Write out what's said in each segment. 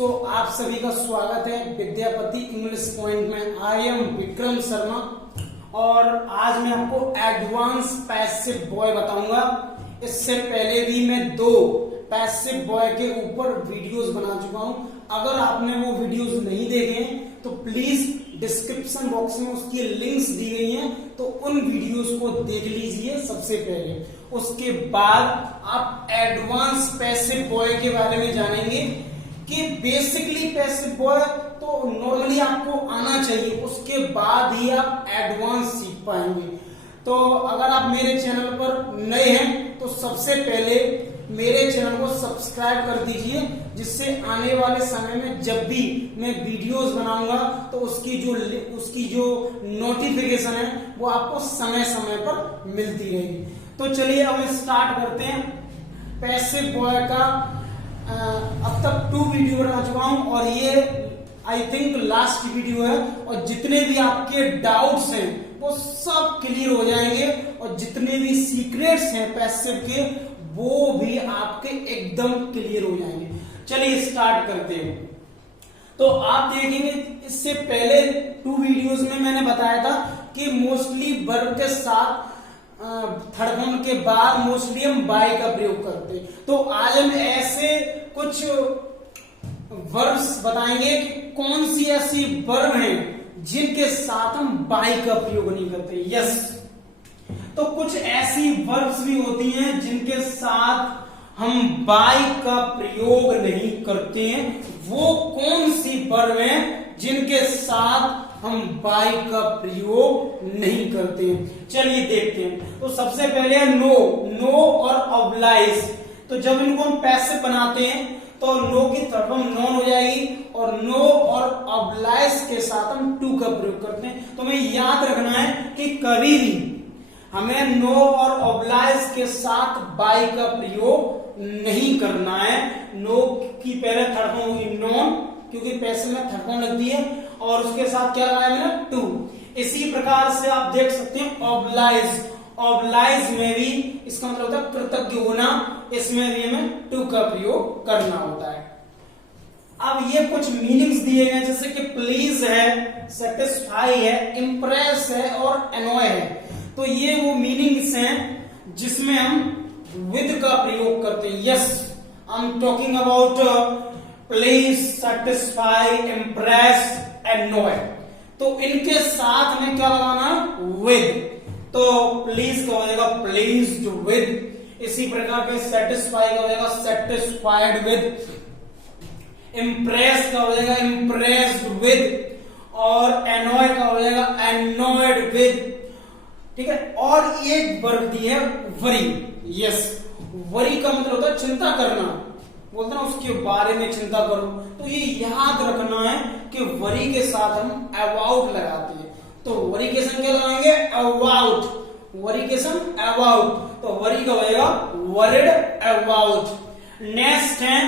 आप सभी का स्वागत है विद्यापति इंग्लिश पॉइंट में। आई एम विक्रम शर्मा और आज मैं आपको एडवांस पैसिव बॉय बताऊंगा। इससे पहले भी मैं 2 पैसिव बॉय के ऊपर वीडियोस बना चुका हूं। अगर आपने वो वीडियोस नहीं देखे हैं तो प्लीज डिस्क्रिप्शन बॉक्स में उसकी लिंक्स दी गई हैं, तो उन वीडियोस को देख लीजिए सबसे पहले। उसके बाद आप एडवांस पैसिव बॉय के बारे में जानेंगे कि बेसिकली पैसिव बॉय तो नॉर्मली आपको आना चाहिए, उसके बाद ही आप एडवांस सीख पाएंगे। तो अगर आप मेरे चैनल पर नए हैं तो सबसे पहले मेरे चैनल को सब्सक्राइब कर दीजिए, जिससे आने वाले समय में जब भी मैं वीडियोस बनाऊंगा तो उसकी जो नोटिफिकेशन है वो आपको समय समय पर मिलती रहेगी। तो चलिए अब स्टार्ट करते हैं। पैसिव बॉय का अब तक 2 वीडियो बना चुका हूं और ये आई थिंक लास्ट वीडियो है, और जितने भी आपके डाउट्स हैं वो सब क्लियर हो जाएंगे, और जितने भी सीक्रेट्स हैं पैसिव के वो भी आपके एकदम क्लियर हो जाएंगे। चलिए स्टार्ट करते हैं। तो आप देखेंगे इससे पहले 2 वीडियोस में मैंने बताया था कि मोस्टली वर्ब के साथ थर्ड फॉर्म के बाद मोस्टली हम बाय का प्रयोग करते हैं। तो आज हम ऐसे कुछ वर्ब्स बताएंगे कि कौन सी ऐसी वर्ब हैं जिनके साथ हम बाय का प्रयोग नहीं करते। यस, तो कुछ ऐसी वर्ब्स भी होती हैं जिनके साथ हम बाय का प्रयोग नहीं करते हैं। वो कौन सी वर्ब हैं जिनके साथ हम बाय का प्रयोग नहीं करते हैं? चलिए देखते हैं। तो सबसे पहले है नो और ऑब्लाइज। तो जब इनको हम पैसिव बनाते हैं तो नो की थर्ड फॉर्म नॉन हो जाएगी, और नो और ऑब्लाइज के साथ हम टू का प्रयोग करते हैं। तो हमें याद रखना है कि कभी भी हमें नो और ऑब्लाइज के साथ बाय का प्रयोग नहीं करना है। नो की पहले थर्ड फॉर्म होगी नॉन, क्योंकि पैसिव में थर्ड फॉर्म लगती है, और उसके साथ क्या लगाया मैंने? टू। इसी प्रकार से आप देख सकते हैं ऑब्लाइज में भी इसका मतलब होता है कृतज्ञ होना, इसमें भी हमें टू का प्रयोग करना होता है। अब ये कुछ मीनिंग्स दिए गए, जैसे कि प्लीज है, सेटिस्फाई है, इम्प्रेस है और एनॉय है। तो ये वो मीनिंग्स हैं जिसमें हम विद का प्रयोग करते हैं। Yes, I am talking about please, satisfy, impress, annoy. तो इनके साथ हमें क्या लगाना है? विद। तो प्लीज का हो जाएगा प्लीज्ड विद। इसी प्रकार के सेटिस्फाई का हो जाएगा सेटिस्फाइड विद, इम्प्रेस का हो जाएगा इम्प्रेस्ड विद, और एनॉय का हो जाएगा एनॉयड विद। ठीक है। और एक वर्ब दी है वरी। यस, वरी का मतलब होता है चिंता करना, बोलते ना उसके बारे में चिंता करो। तो ये याद रखना है कि वरी के साथ हम अबाउट लगाते हैं। तो वरी के संग क्या लगाएंगे? अबाउट। वरी के संग अबाउट, तो वरी का होएगा वरिड अबाउट। नेक्स्ट है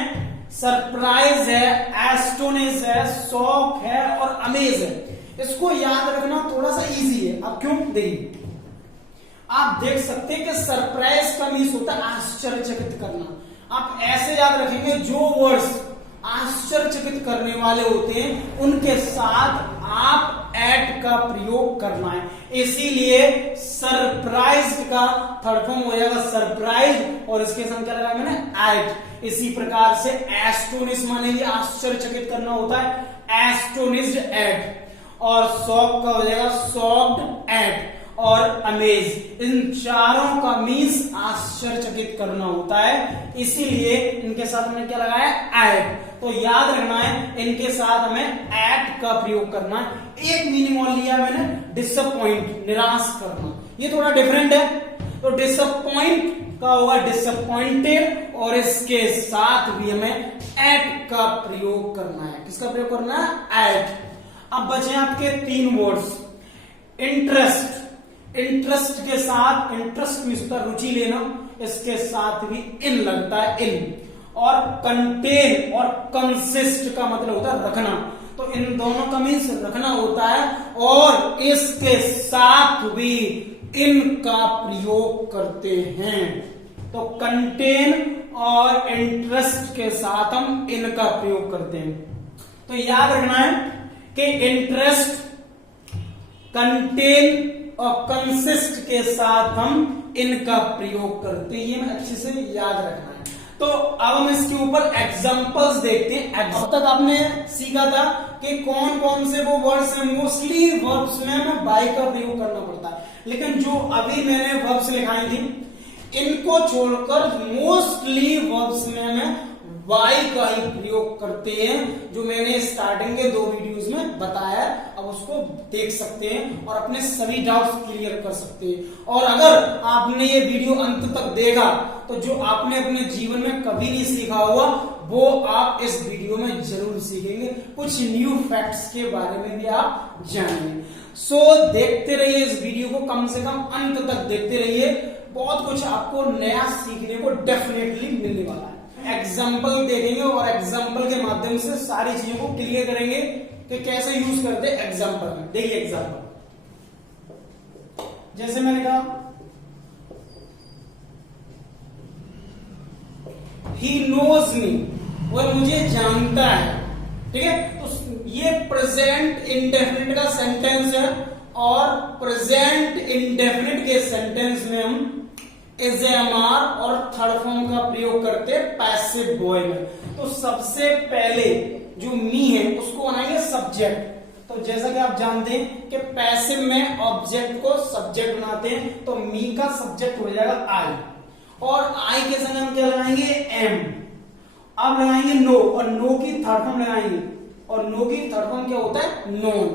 सरप्राइज है, एस्टोनिश है, शॉक है और अमेज है। इसको याद रखना थोड़ा सा इजी है। अब क्यों? देखिए, आप देख सकते हैं कि सरप्राइज का मीन्स होता है आश्चर्यचकित करना। आप ऐसे याद रखेंगे जो वर्ड्स आश्चर्यचकित करने वाले होते हैं उनके साथ आप एट का प्रयोग करना है। इसीलिए सरप्राइज का थर्ड फॉर्म हो जाएगा सरप्राइज, और इसके साथ क्या लगाया मैंने? एट। इसी प्रकार से एस्टोनिश माने आश्चर्यचकित करना होता है, एस्टोनिश्ड एट, और शॉक का हो जाएगा शॉक्ड एट, और अमेज। इन चारों का मीन्स आश्चर्यचकित करना होता है, इसीलिए इनके साथ हमने क्या लगाया? एट। तो याद रखना है इनके साथ हमें एट का प्रयोग करना है। एक मीनिंग और लिया मैंने, डिसअपॉइंट, निराश करना। ये थोड़ा डिफरेंट है। तो डिसअपॉइंट का होगा डिसअपॉइंटेड, और इसके साथ भी हमें एट का प्रयोग करना है। किसका प्रयोग करना है? एट। अब बचे आपके 3 वर्ड्स। इंटरेस्ट, इंटरेस्ट के साथ, इंटरेस्ट में उसका रुचि लेना, इसके साथ भी इन लगता है, इन। और कंटेन और कंसिस्ट का मतलब होता है रखना। तो इन दोनों का मीन्स रखना होता है, और इसके साथ भी इन का प्रयोग करते हैं। तो कंटेन और इंटरेस्ट के साथ हम इन का प्रयोग करते हैं। तो याद रखना है कि इंटरेस्ट, कंटेन और कंसिस्ट के साथ हम इनका प्रयोग करते हैं। ये हमें अच्छे से याद रखना है। तो अब हम इसके ऊपर एग्जांपल्स देखते हैं। अब तक आपने सीखा था कि कौन कौन से वो वर्ड्स हैं, मोस्टली वर्ब्स में हमें बाय का प्रयोग करना पड़ता है, लेकिन जो अभी मैंने वर्ब्स लिखाई थी इनको छोड़कर मोस्टली वर्ब्स में हमें वाई का ही प्रयोग करते हैं, जो मैंने स्टार्टिंग के 2 वीडियोस में बताया। अब उसको देख सकते हैं और अपने सभी डाउट्स क्लियर कर सकते हैं। और अगर आपने ये वीडियो अंत तक देखा तो जो आपने अपने जीवन में कभी नहीं सीखा हुआ वो आप इस वीडियो में जरूर सीखेंगे। कुछ न्यू फैक्ट्स के बारे में भी आप जानेंगे। सो देखते रहिए इस वीडियो को, कम से कम अंत तक देखते रहिए। बहुत कुछ आपको नया सीखने को डेफिनेटली मिलने वाला है। एग्जाम्पल देखेंगे और एग्जाम्पल के माध्यम से सारी चीजों को क्लियर करेंगे कि कैसे यूज करते हैं एग्जाम्पल में। देखिए एग्जाम्पल, जैसे मैंने कहा ही नोज मी, वह मुझे जानता है। ठीक है, तो ये प्रेजेंट इंडेफिनिट का सेंटेंस है और प्रेजेंट इंडेफिनिट के सेंटेंस में हम इज एम आर और थर्ड फॉर्म का प्रयोग करते हैं पैसिव बॉय में। तो सबसे पहले जो मी है उसको बनाएंगे सब्जेक्ट। तो जैसा कि आप जानते हैं कि पैसिव में ऑब्जेक्ट को सब्जेक्ट बनाते हैं, तो मी का सब्जेक्ट हो जाएगा आई, और आई के संग हम क्या लगाएंगे, एम। अब लगाएंगे नो, और नो की थर्ड फॉर्म लगाएंगे, और नो की थर्ड फॉर्म क्या होता है, नोन।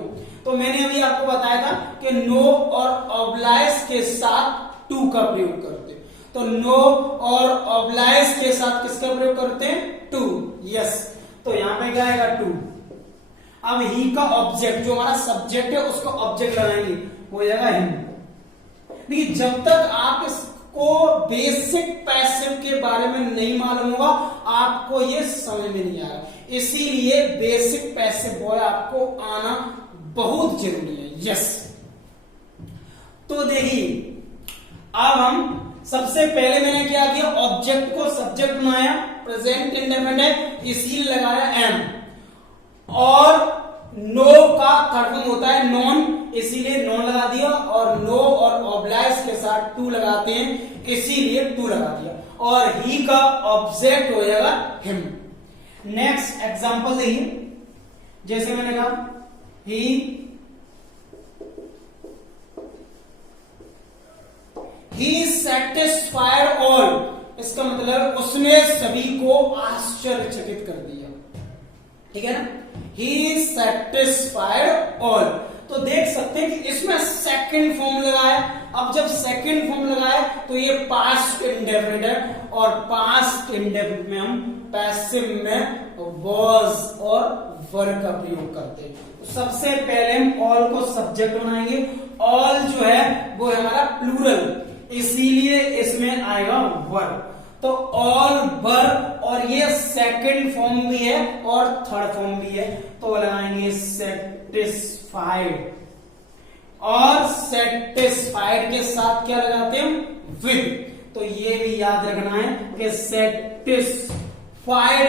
तो मैंने अभी आपको बताया था कि नो और ऑब्लाइज के साथ टू का प्रयोग करते हैं। तो नो और ऑब्लाइज के साथ किसका प्रयोग करते हैं, टू। यस, तो यहां पे क्या आएगा, टू। अब ही का ऑब्जेक्ट, जो हमारा सब्जेक्ट है उसका ऑब्जेक्ट लगाएंगे, हो जाएगा हिम। देखिए, जब तक आप इसको बेसिक पैसिव के बारे में नहीं मालूम होगा आपको ये समझ में नहीं आएगा। इसीलिए बेसिक पैसिव बॉय आपको आना बहुत जरूरी है। यस, तो देखिए अब हम सबसे पहले मैंने क्या किया, ऑब्जेक्ट को सब्जेक्ट बनाया, प्रेजेंट इंडेफिनिट है इसीलिए लगाया एम, और नो का थर्ड फॉर्म होता है नॉन, इसीलिए नॉन लगा दिया, और नो और ऑब्लाइज के साथ टू लगाते हैं इसीलिए टू लगा दिया, और ही का ऑब्जेक्ट हो जाएगा हिम। नेक्स्ट एग्जांपल देखिए, जैसे मैंने कहा ही सेटिस्फाइड ऑल, इसका मतलब उसने सभी को आश्चर्यचकित कर दिया। ठीक है ना, ही सेटिस्फाइड ऑल। तो देख सकते हैं कि इसमें सेकंड फॉर्म लगाया। अब जब सेकंड फॉर्म लगाए तो ये पास्ट इंडेफिनिट है, और पास्ट इंडेफिनिट में हम पैसिव में वाज और वर का प्रयोग करते हैं। तो सबसे पहले हम ऑल को सब्जेक्ट बनाएंगे। ऑल जो है वो है हमारा प्लूरल, इसीलिए इसमें आएगा वर। तो ऑल वर, और ये सेकंड फॉर्म भी है और थर्ड फॉर्म भी है, तो लगाएंगे सेटिस्फाइड, और सेटिस्फाइड के साथ क्या लगाते हैं, विद। तो ये भी याद रखना है कि सेटिस्फाइड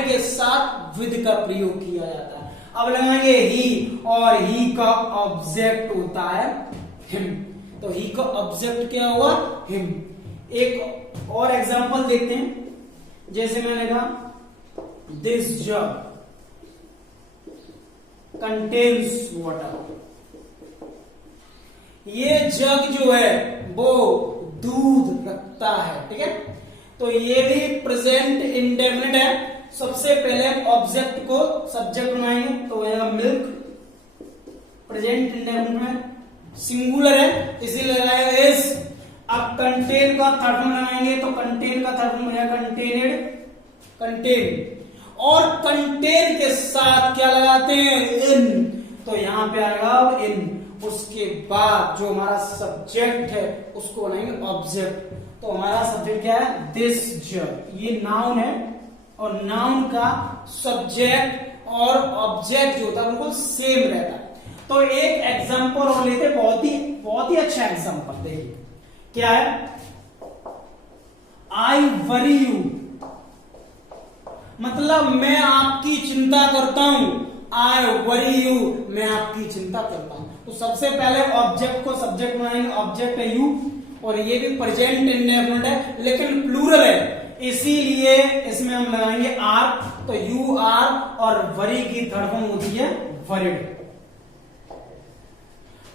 के साथ विद का प्रयोग किया जाता है। अब लगाएंगे ही, और ही का ऑब्जेक्ट होता है हिम, तो ही का ऑब्जेक्ट क्या हुआ, हिम। एक और एग्जांपल देखते हैं, जैसे मैंने कहा दिस जग कंटेन्स वाटर, ये जग जो है वो दूध रखता है। ठीक है, तो ये भी प्रेजेंट इंडेफिनिट है। सबसे पहले हम ऑब्जेक्ट को सब्जेक्ट बनाएंगे, तो यह मिल्क प्रेजेंट इंडेफिनिट में सिंगुलर है इसीलिए लगाया इज। अब कंटेन का थर्ड फॉर्म लगाएंगे, तो कंटेन का थर्ड फॉर्म है कंटेनेड, कंटेन, और कंटेन के साथ क्या लगाते हैं, इन। तो यहां पे आएगा इन। उसके बाद जो हमारा सब्जेक्ट है उसको बनाएंगे ऑब्जेक्ट। तो हमारा सब्जेक्ट क्या है, दिस जग, ये नाउन है, और नाउन का सब्जेक्ट और ऑब्जेक्ट जो होता है बिल्कुल सेम रहता है। तो एक एग्जांपल और लेते, बहुत ही अच्छा एग्जांपल देखिए क्या है। आई वरी यू, मतलब मैं आपकी चिंता करता हूं। आई वरी यू, मैं आपकी चिंता करता हूं। तो सबसे पहले ऑब्जेक्ट को सब्जेक्ट बनाएंगे, ऑब्जेक्ट है यू, और ये भी प्रेजेंट इंडेफिनिट है लेकिन प्लूरल है, इसीलिए इसमें हम लगाएंगे आर। तो यू आर, और वरी की थर्ड फॉर्म होती है वरिड।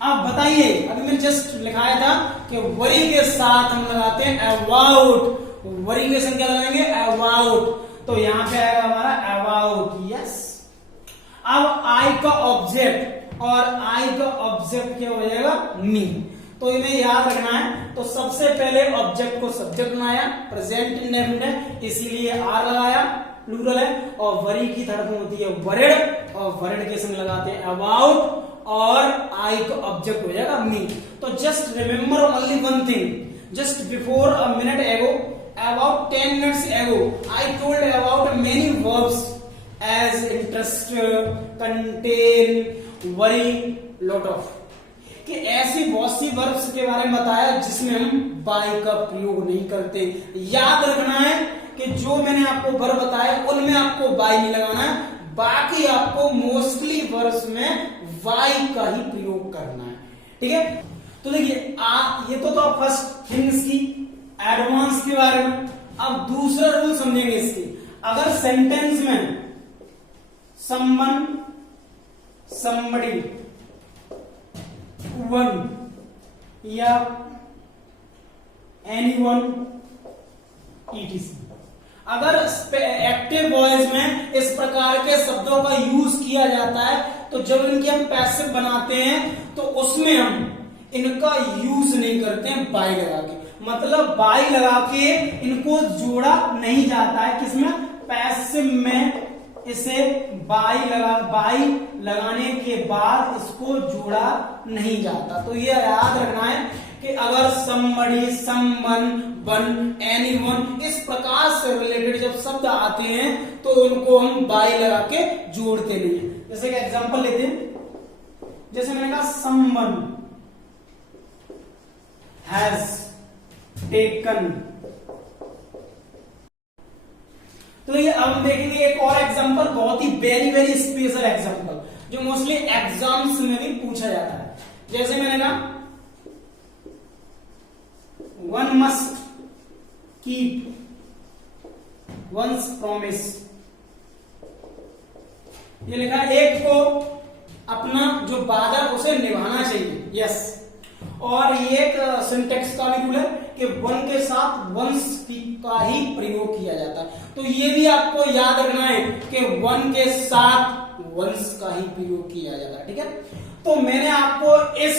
अब बताइए, अभी मैंने जस्ट लिखाया था कि वरी के साथ हम लगाते हैं अबाउट, वरी के संग क्या लगाएंगे अबाउट, तो यहां पे आएगा हमारा अबाउट, यस। अब आई का ऑब्जेक्ट, और आई का ऑब्जेक्ट क्या हो जाएगा मी, तो इन्हें याद रखना है। तो सबसे पहले ऑब्जेक्ट को सब्जेक्ट बनाया, प्रेजेंट इंडेफिनिट है इसीलिए आर लगाया, प्लूरल है, और वरी की थर्ड फॉर्म होती है वरिड, और वरिड के संग लगाते हैं अबाउट, और आई का ऑब्जेक्ट हो जाएगा मी। तो just remember only one thing, just before a minute एगो, about 10 minutes ago I told about many verbs as interest, contain, worry, lot of, कि ऐसी बहुत सी वर्ब्स के बारे में बताया जिसमें हम बाई का प्रयोग नहीं करते। याद रखना है कि जो मैंने आपको वर्ब बताया उनमें आपको बाई नहीं लगाना है, बाकी आपको मोस्टली वर्ब्स में वाई का ही प्रयोग करना है, ठीक है। तो देखिए ये तो फर्स्ट थिंग्स की एडवांस के बारे में। अब दूसरा रूल समझेंगे इसकी, अगर सेंटेंस में समवन, समबडी, वन या एनीवन, ईटीसी, अगर एक्टिव वॉइस में इस प्रकार के शब्दों का यूज किया जाता है तो जब इनके हम पैसिव बनाते हैं तो उसमें हम इनका यूज नहीं करते हैं बाई लगा के, मतलब बाई लगा के इनको जोड़ा नहीं जाता है। किसमें? पैसिव में इसे बाई लगाने के बाद इसको जोड़ा नहीं जाता। तो ये याद रखना है कि अगर somebody, someone, one, anyone इस प्रकार से रिलेटेड जब शब्द आते हैं तो उनको हम बाई लगा के जोड़ते नहीं है। जैसे कि एग्जांपल लेते हैं, जैसे मैंने कहा someone has taken, तो ये अब हम देखेंगे एक और एग्जांपल, बहुत ही वेरी वेरी स्पेशल एग्जांपल जो मोस्टली एग्जाम्स में भी पूछा जाता है। जैसे मैंने कहा one must keep once promise, ये लिखा एक को अपना जो वादा उसे निभाना चाहिए, यस। और ये एक सिंटेक्स का भी रूल है कि वन के साथ वंस का ही प्रयोग किया जाता है। तो ये भी आपको याद रखना है कि वन के साथ वंस का ही प्रयोग किया जाता है, ठीक है। तो मैंने आपको इस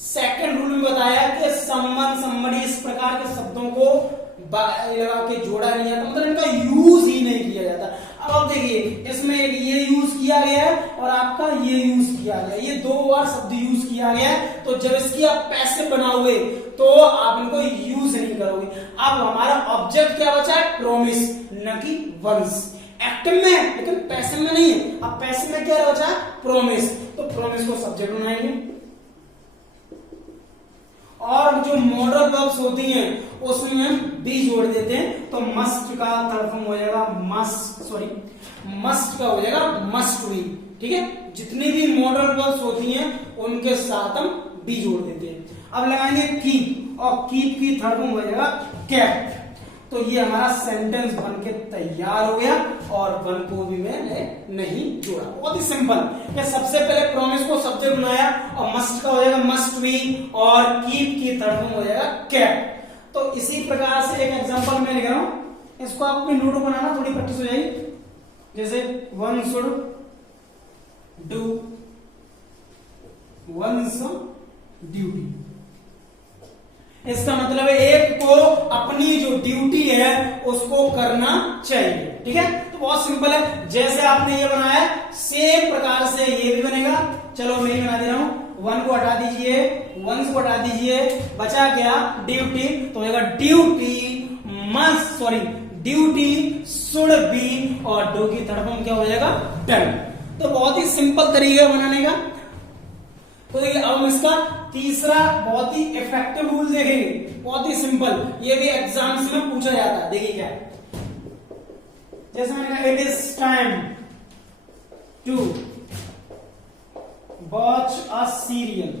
सेकंड रूल में बताया कि समवन, समबडी इस प्रकार के शब्दों को लगा के जोड़ा नहीं जाता, मतलब इनका यूज ही नहीं किया जाता। अब आप देखिए इसमें ये यूज किया गया है और आपका ये यूज किया गया, ये दो बार शब्द यूज किया गया है। तो जब इसकी आप पैसिव बनाओगे तो आप इनको यूज नहीं करोगे। अब हमारा ऑब्जेक्ट क्या बचा है? प्रॉमिस, न कि वंस। एक्टिव में है लेकिन पैसिव में नहीं है। अब पैसिव में क्या बचा है? प्रॉमिस, तो प्रॉमिस को सब्जेक्ट बनाएंगे। और जो मॉडल वर्ब्स होती हैं उसमें हम बी जोड़ देते हैं, तो मस्ट का थर्ड फॉर्म हो जाएगा मस्ट का हो जाएगा मस्ट बी, ठीक है। जितनी भी मॉडल वर्ब्स होती हैं उनके साथ हम बी जोड़ देते हैं। अब लगाएंगे कीप, और कीप की थर्ड फॉर्म हो जाएगा केप्ट। तो ये हमारा सेंटेंस बन के तैयार हो गया और वन को भी मैंने नहीं जोड़ा। बहुत ही सिंपल। क्या सबसे पहले प्रॉमिस को सब्जेक्ट बनाया और मस्ट का हो जाएगा मस्ट बी, और कीप की थर्ड फॉर्म हो जाएगा केप्ट। तो इसी प्रकार से एक एग्जांपल मैं लिख रहा हूं, इसको आप अपनी नोटबुक बनाना, थोड़ी प्रैक्टिस हो जाएगी। जैसे one should do once duty, इसका मतलब है एक को अपनी जो ड्यूटी है उसको करना चाहिए, ठीक है। तो बहुत सिंपल है, जैसे आपने ये बनाया सेम प्रकार से ये भी बनेगा। चलो मैं ही बना दे रहा हूं। वन को हटा दीजिए, वंस को हटा दीजिए, बचा क्या? ड्यूटी। तो होगा ड्यूटी शुड बी, और डू की थर्ड फॉर्म क्या हो जाएगा? डन। तो बहुत ही सिंपल तरीका बनाने का। तो देखिए अब हम इसका तीसरा बहुत ही इफेक्टिव रूल देखेंगे, बहुत ही सिंपल, ये भी एग्जाम्स में पूछा जाता है। देखिए क्या है, जैसे मैंने कहा it is time to watch a serial,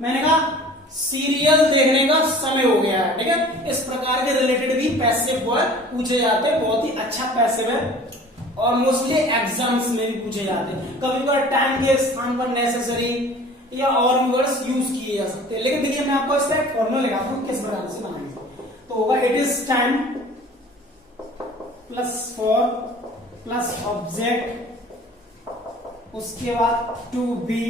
मैंने कहा सीरियल देखने का समय हो गया है, ठीक है। इस प्रकार के रिलेटेड भी पैसिव वर्ड पूछे जाते हैं, बहुत ही अच्छा पैसिव है और मोस्टली एग्जाम्स में भी पूछे जाते हैं। कभी कभार टाइम के स्थान पर नेसेसरी या और भी वर्ड्स यूज किए जा सकते हैं, लेकिन देखिए मैं आपको इसका एक फॉर्मूला लगाता हूं किस प्रकार से बनाएंगे। तो होगा it is time plus for plus object, उसके बाद टू बी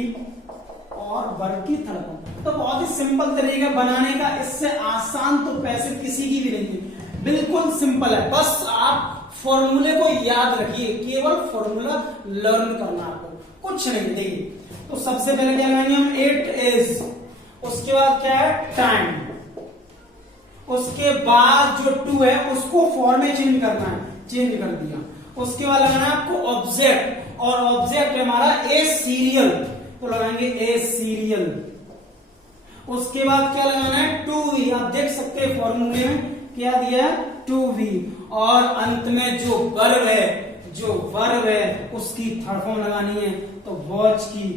और वर्ब की थर्ड फॉर्म। तो बहुत ही सिंपल तरीका बनाने का, इससे आसान तो पैसिव किसी की भी नहीं है, बिल्कुल सिंपल है। बस आप फॉर्मूले को याद रखिए, केवल फॉर्मूला लर्न करना आपको, कुछ नहीं। देखिए तो सबसे पहले क्या लगाएंगे हम, इट इज, उसके बाद क्या है टाइम, उसके बाद जो टू है उसको फॉर्म में चेंज करना है, चेंज कर दिया। उसके बाद लगाना है आपको ऑब्जेक्ट, और ऑब्जेक्ट है हमारा ए सीरियल, तो लगाएंगे ए सीरियल। उसके बाद क्या लगाना है, टू वी, आप देख सकते हैं फॉर्मूले में क्या दिया है, टू वी। और अंत में जो वर्ब है उसकी थर्ड फॉर्म लगानी है, तो वॉच की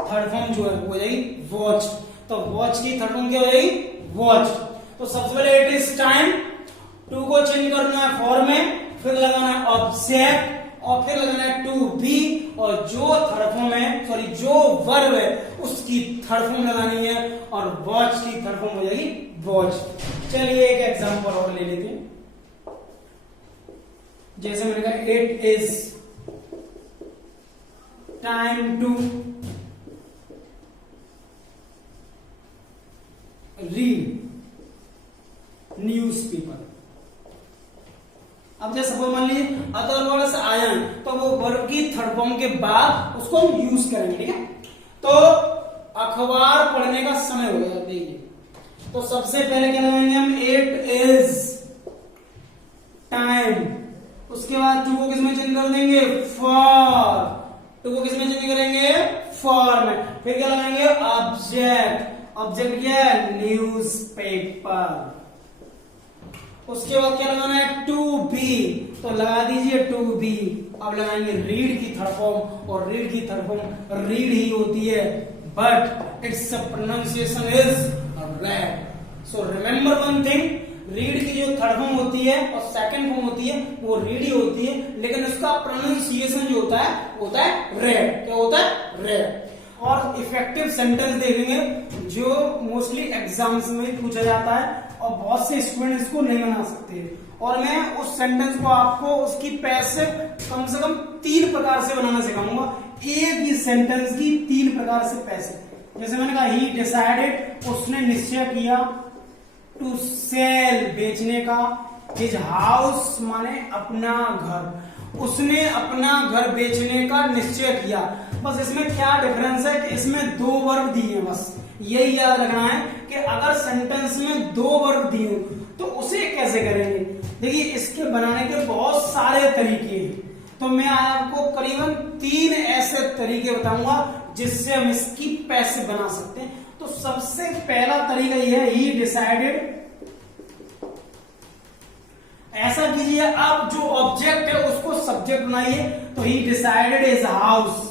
थर्ड फॉर्म जो है वो हो जाएगी वॉच। तो वॉच की थर्ड फॉर्म क्या हो जाएगी, वॉच। तो सबसे पहले इट इज टाइम, टू को चेंज करना है फॉर्म में, फिर लगाना है ऑब्जेक्ट और फिर लगाना है टू बी, और जो थर्ड फॉर्म है, सॉरी जो वर्ब है उसकी थर्ड फॉर्म लगानी है, और वॉच की थर्ड फॉर्म हो जाएगी वॉच। चलिए एक एग्जांपल और ले लेते हैं। जैसे मैंने कहा it is time to read newspaper. अब जैसे सपोज मान लीजिए अदर वर्ड से आया तो वो वर्ब की थर्ड फॉर्म के बाद उसको हम यूज करेंगे, ठीक है। तो अखबार पढ़ने का समय हो गया, देखिए तो सबसे पहले क्या लगाएंगे हम, इट इज टाइम, उसके बाद टू को किसमें चेंज कर देंगे, फॉर, टू को किसमें चेंज करेंगे, फॉर में। फिर क्या लगाएंगे, ऑब्जेक्ट, ऑब्जेक्ट क्या है, न्यूज़पेपर। उसके बाद क्या लगाना है, टू बी, तो लगा दीजिए टू बी। अब लगाएंगे रीड की थर्ड फॉर्म, और रीड की थर्ड फॉर्म रीड ही होती है, but it's pronunciation is red. So remember one thing, read की जो थर्ड फॉर्म होती है और सेकंड फॉर्म होती है वो रीड ही होती है, लेकिन उसका प्रोनाउंसिएशन जो होता है रेड। क्या होता है, रेड। और इफेक्टिव सेंटेंस देखेंगे जो मोस्टली एग्जाम्स में पूछा जाता है और बहुत से स्टूडेंट इसको नहीं बना सकते, और मैं उस सेंटेंस को आपको उसकी पैसिव कम से कम 3 प्रकार से बनाना सिखाऊंगा, एक ही सेंटेंस की 3 प्रकार से पैसिव। जैसे मैंने कहा ही डिसाइडेड, उसने निश्चय किया, टू सेल बेचने का, हिज हाउस माने अपना घर, उसने अपना घर बेचने का निश्चय किया। बस इसमें क्या डिफरेंस है कि इसमें 2 वर्ब दिए हैं, बस यही याद रखना है कि अगर सेंटेंस में 2 वर्ब दिए हो तो उसे कैसे करेंगे। देखिए इसके बनाने के बहुत सारे तरीके हैं, तो मैं आपको करीबन 3 ऐसे तरीके बताऊंगा जिससे हम इसकी पैसिव बना सकते हैं। तो सबसे पहला तरीका यह है, ही डिसाइडेड। ऐसा कीजिए आप जो ऑब्जेक्ट है उसको सब्जेक्ट बनाइए, तो ही डिसाइडेड इज हाउस,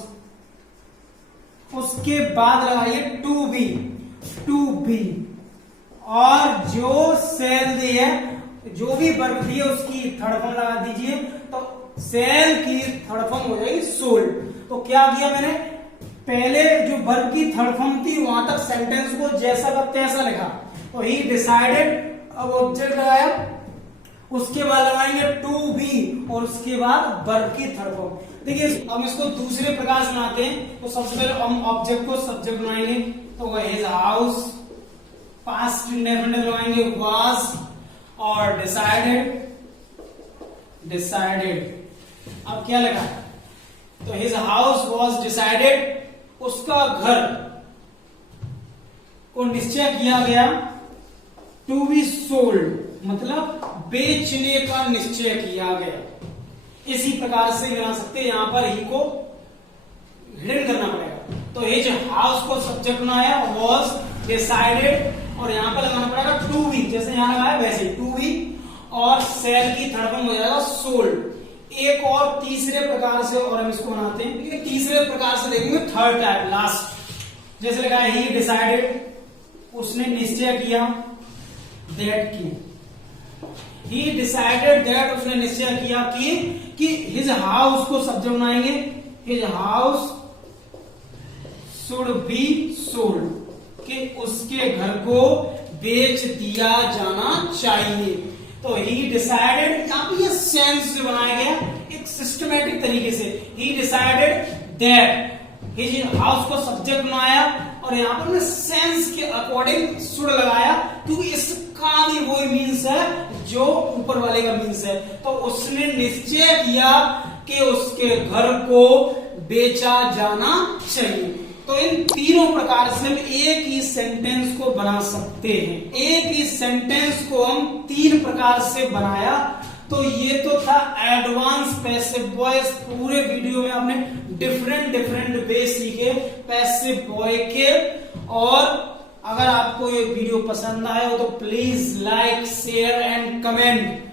उसके बाद लगाइए टू बी, टू बी, और जो सेल दी है, जो भी वर्ब दी है उसकी थर्ड फॉर्म लगा दीजिए, तो सेल की थर्ड फॉर्म हो जाएगी सोल्ड। तो क्या किया मैंने, पहले जो वर्ब की थर्ड फॉर्म थी वहां तक सेंटेंस को जैसा का तैसा लिखा, तो ही डिसाइडेड, अब ऑब्जेक्ट लगाया, उसके बाद लगाएंगे टू बी, और उसके बाद वर्ब की थर्ड फॉर्म। देखिए हम इसको दूसरे प्रकार से बनाते हैं, तो सबसे पहले हम ऑब्जेक्ट को सब्जेक्ट बनाएंगे, तो वह हिज हाउस, पास्ट इंडेफिनिट लगाएंगे वाज, और डिसाइडेड, डिसाइडेड। अब क्या लगा, तो हिज हाउस वाज डिसाइडेड, उसका घर को निश्चय किया गया, टू बी सोल्ड मतलब बेचने का निश्चय किया गया। इसी प्रकार से बना सकते हैं, यहां पर ही को हिडन करना पड़ेगा। तो हिज हाउस को सब्जेक्ट बनाया, वॉज डिसाइडेड, और यहाँ पर लगाना पड़ेगा टू बी, जैसे यहाँ लगाया वैसे टू बी, और सेल की थर्ड फॉर्म हो जाएगा सोल्ड। एक और तीसरे प्रकार से और हम इसको बनाते हैं, ठीक है, तीसरे प्रकार से देखेंगे, थर्ड टाइप लास्ट। जैसे लगा ही डिसाइडेड, उसने निश्चय किया, दैट की, ही डिसाइडेड दैट, उसने निश्चय किया कि हिज हाउस को सब्जेक्ट बनाएंगे, his house should be sold, कि उसके घर को बेच दिया जाना चाहिए। तो ही डिसाइडेड, यहाँ पे ये सेंस से बनाया गया एक सिस्टमेटिक तरीके से, ही डिसाइडेड दैट, हिज हाउस को सब्जेक्ट बनाया और यहाँ पर हमने सेंस के अकॉर्डिंग शुड लगाया, क्योंकि इसका भी वही मीन्स है जो ऊपर वाले का मीन्स है। तो उसने निश्चय किया कि उसके घर को बेचा जाना चाहिए। तो इन तीनों प्रकार से हम एक ही सेंटेंस को बना सकते हैं। एक ही सेंटेंस को हम तीन प्रकार से बनाया। तो ये तो था एडवांस पैसिव वॉइस। पूरे वीडियो में आपने डिफरेंट वे सीखे पैसिव वॉइस के। और अगर आपको ये वीडियो पसंद आया हो तो please like, share and comment.